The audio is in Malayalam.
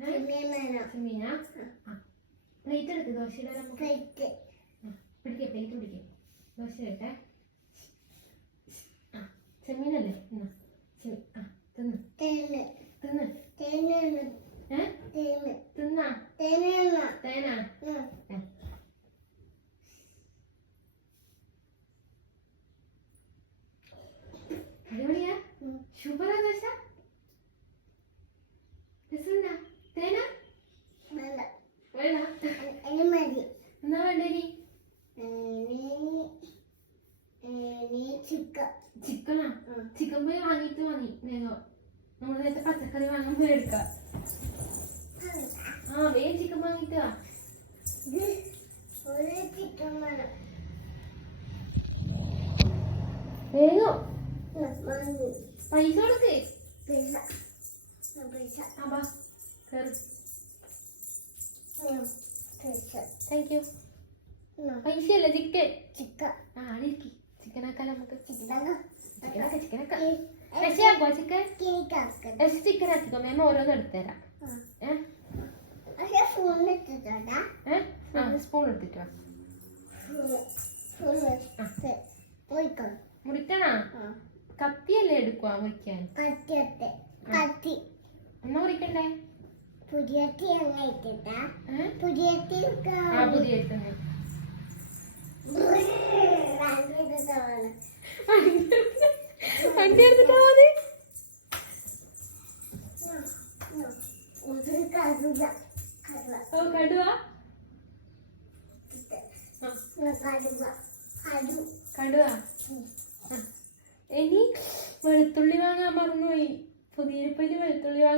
ചെമ്മീനാ? പ്ലേറ്റ് എടുക്ക്, ദോശയുടെ പിടിക്കേ, പ്ലേറ്റ് പിടിക്കേ, ദോശ ഇട്ടെ. ചെമ്മീനല്ലേ? തിന്ന് തിന്ന് തിന്നാ തേനാ. അടിപൊളിയാ, സൂപ്പറാ ദോശ. രസമുണ്ടാ? തേനാ വേണ? എന്നാ വേണ്ടേനി? ചിക്കനാ? ചിക്കൻ പോയി വാങ്ങിട്ട് നമ്മൾ നേരത്തെ പച്ചക്കറി വാങ്ങാൻ പോയി എടുക്കാം. വേഗം ചിക്കൻ വാങ്ങിട്ട് വാ. വേഗം പൈസ കൊടുക്ക്. Thank you. പൈസയല്ല, ചിക്കൻ. ആളിരിക്കി. ചിക്കനാക്കാൻ നമുക്ക്. ചിക്കനാക്കാം. ചിക്കൻ ആക്കിക്കോ. മേമ ഓരോന്ന് എടുത്തുതരാം. സ്പൂൺ എടുത്തിട്ടോ. മുറിക്കണോ? കത്തിയല്ലേ എടുക്കുവാ മുറിക്കാൻ? എന്നാ മുറിക്കണ്ടേ? പുതിയ വണ്ടി എടുത്തിട്ടാ മതി. കടുവാ? കടുവാ. ഇനി വെളുത്തുള്ളി വാങ്ങാൻ മറന്നുപോയി. പുതിയ വെളുത്തുള്ളി വാങ്ങാൻ.